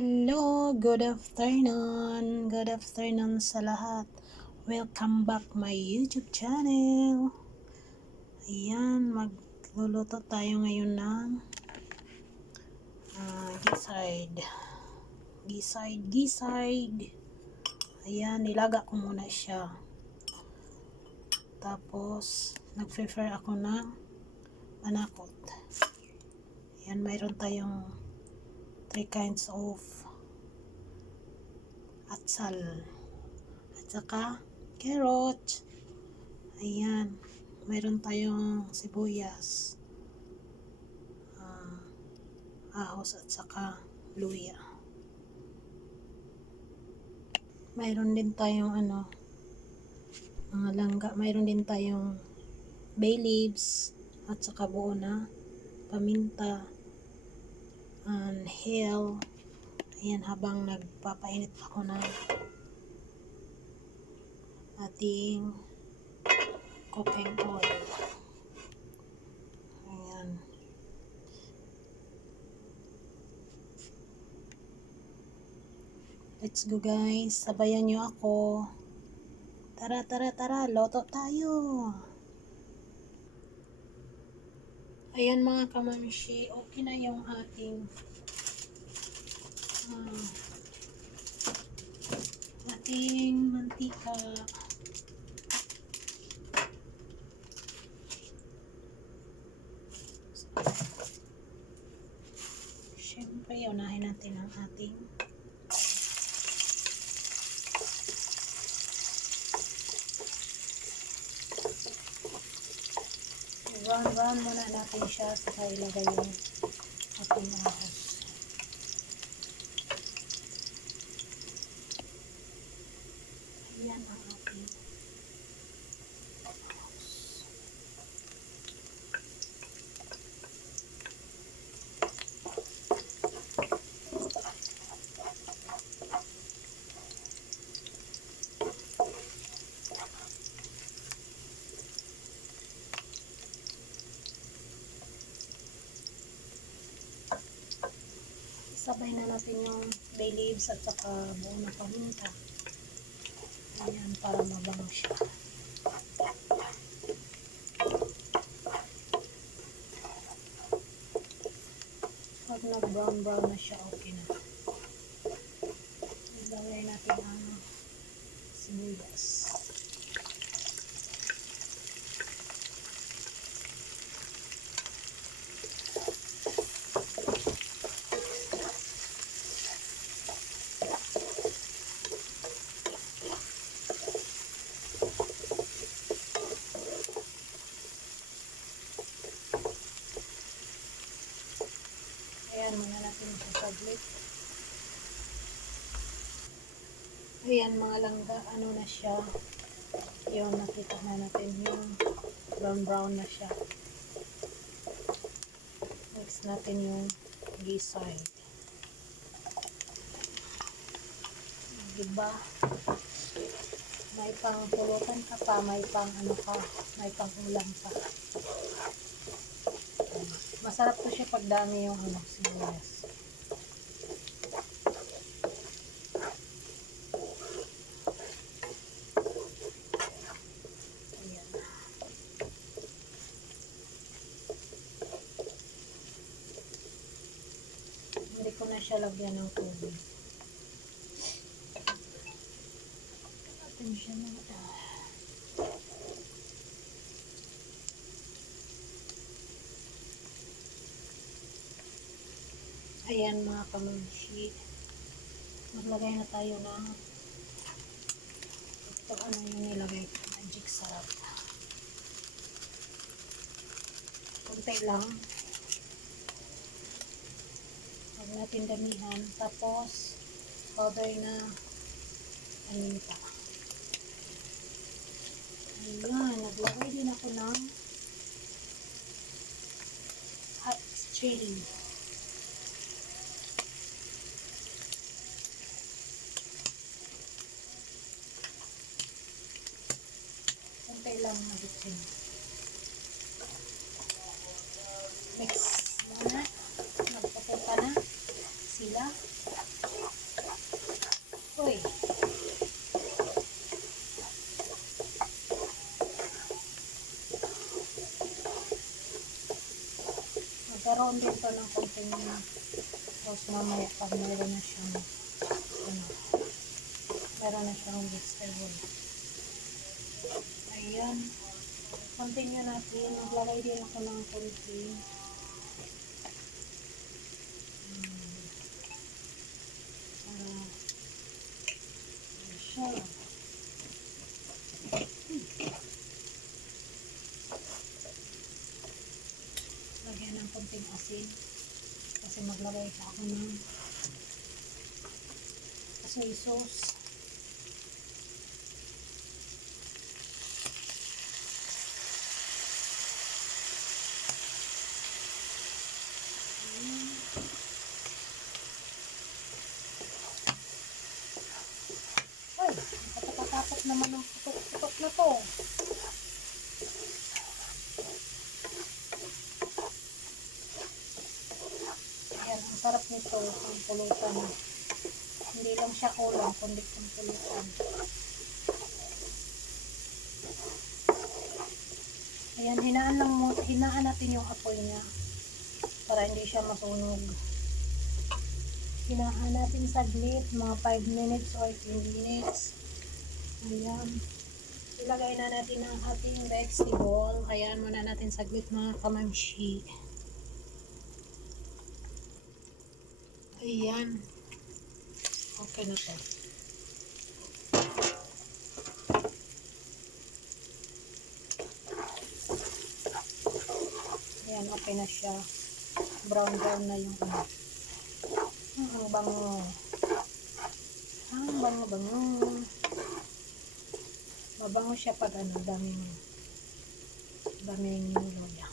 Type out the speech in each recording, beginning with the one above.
Hello, good afternoon. Good afternoon sa lahat. Welcome back my YouTube channel. Ayan, magluluto tayo ngayon ng giside. Giside. Ayan, nilaga ko muna siya. Tapos, nag-prepare ako ng manakot. Ayan, mayroon tayong 3 kinds of atsal at saka carrot. Ayan, mayroon tayong sibuyas, ahos at saka luya. Mayroon din tayong mga langga. Mayroon din tayong bay leaves at saka buo na paminta and hell. Ayan, habang nagpapainit ako ng ating cooking oil. Ayan. Let's go guys. Sabayan nyo ako. Tara. Loto tayo. Ayan mga kamamshi. Okay na yung ating mantika. Siyempre, unahin natin ang ating brown muna natin siya, saka ilagay yung ating ahos. Ayan ang ating ahos. Sabay na natin yung bay leaves at saka buo na paminta. Ayan, para mabango siya. Pag nag-brown na siya, okay na. Ilagay natin ang sibuyas. Ayan, muna natin sa saglit. Ayan mga langga, na siya. Yun, nakita na natin yung brown na siya. Mix natin yung giside. Diba? May pang pulutan ka pa, may pang ulam pa. Masarap to siya pag dami yung sibuyas. Ayan. Hindi ko na siya lagyan ng tubig. Natin siya na Ayan mga kamamshi, maglagay na tayo ng ito, yung nilagay ko, magic sarap. Kunti lang, huwag natin damihan. Tapos powder na paminta. Ayan, naglagay din ako ng hot chili. Kunti lang na bitin. Mix muna. Nagpapunta na sila. Uy, magkaroon din to ng konting tapos mamaya pag meron na siyang ano, meron na siyang vegetable. Ayan. Continue natin. Maglagay din ako ng konting siya. Lagyan ng konting asin kasi maglagay pa ako ng soy sauce. Ay, nakatatakot naman ang putok-putok na to. Ayan, ang sarap nito, ang pulutan. Hindi lang siya ulam, kundi ang pulutan. Ayan, hinaan natin yung apoy niya para hindi siya masunog. Hinaan natin saglit, mga 5 minutes or 10 minutes. Ayan. Ilagay na natin ang ating vegetable. Ayan, muna natin saglit mga kamamshi. Ayan. Okay na to. Ayan, okay na siya. Brown na yung ano. Ang bango. Ang bango. Mabango siya pag ano, daming luya.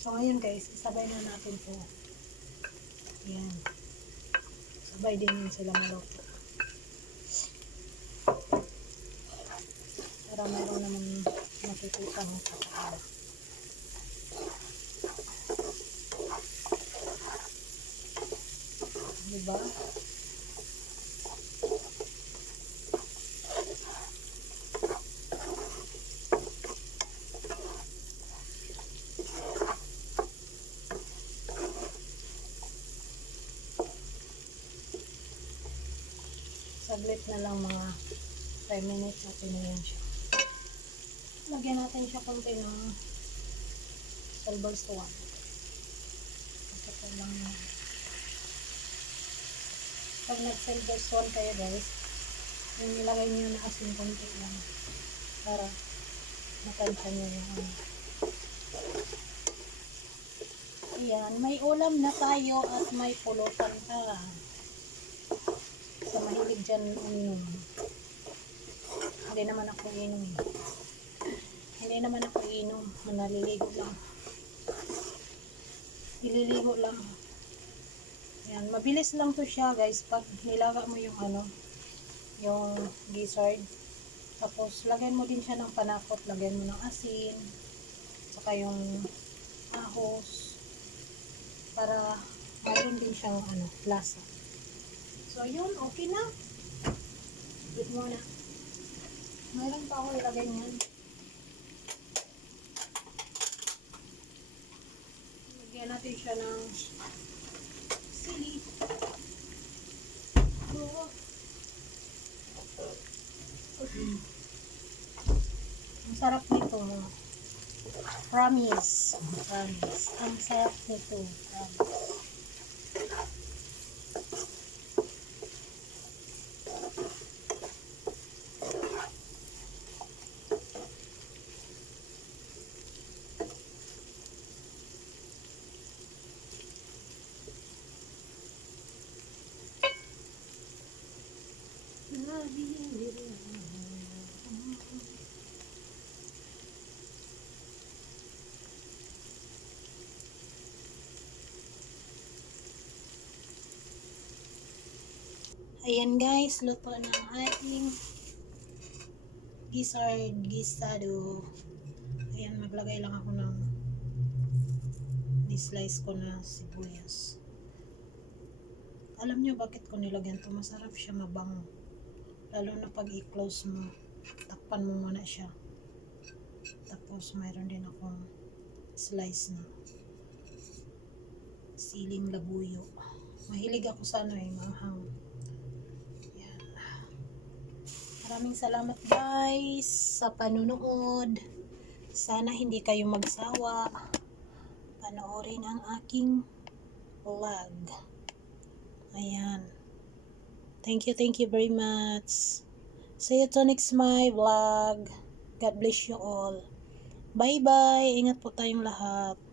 So, ngayon guys, isabay na natin to. Ayan. Sabay din yun sila maluto. Para meron naman makikita mo sa kanya. Diba? Saglit na lang mga 5 minutes natin na yan siya. Lagyan natin siya konti ng silver swan. Ito lang na. Pag nag-silver swan kayo guys, yung nilagay nyo na asin konti lang para matansya nyo yung ano. Ayan, may ulam na tayo at may pulutan pa. Sa mahilig dyan uminom. Hindi naman ako inom. Hindi naman ako inom. Naliligo lang. Ililigo lang. Ayan, mabilis lang to siya guys. Pag nilaga mo yung ano, yung gizzard. Tapos, lagyan mo din siya ng panakot. Lagyan mo ng asin. Saka yung ahos. Para mayroon din siyang ano, lasa. So, yun. Okay na. Wait mo na. Mayroon pa ako ilagay niyan. Lagyan natin siya ng sili. Ang sarap nito. Promise. Promise. Ang sarap nito. Promise. Ayan guys, luto na ang ating gizzard gisado. Ayan, maglagay lang ako ng slice ko na sibuyas. Alam nyo bakit ko nilagyan to? Masarap siya, mabango. Lalo na pag i-close mo. Takpan mo muna siya. Tapos mayroon din akong slice na siling labuyo. Mahilig ako sa maanghang. Yan. Maraming salamat guys sa panunood. Sana hindi kayo magsawa panoorin ang aking vlog. Ayan. Thank you very much. See you to next my vlog. God bless you all. Bye bye. Ingat po tayong lahat.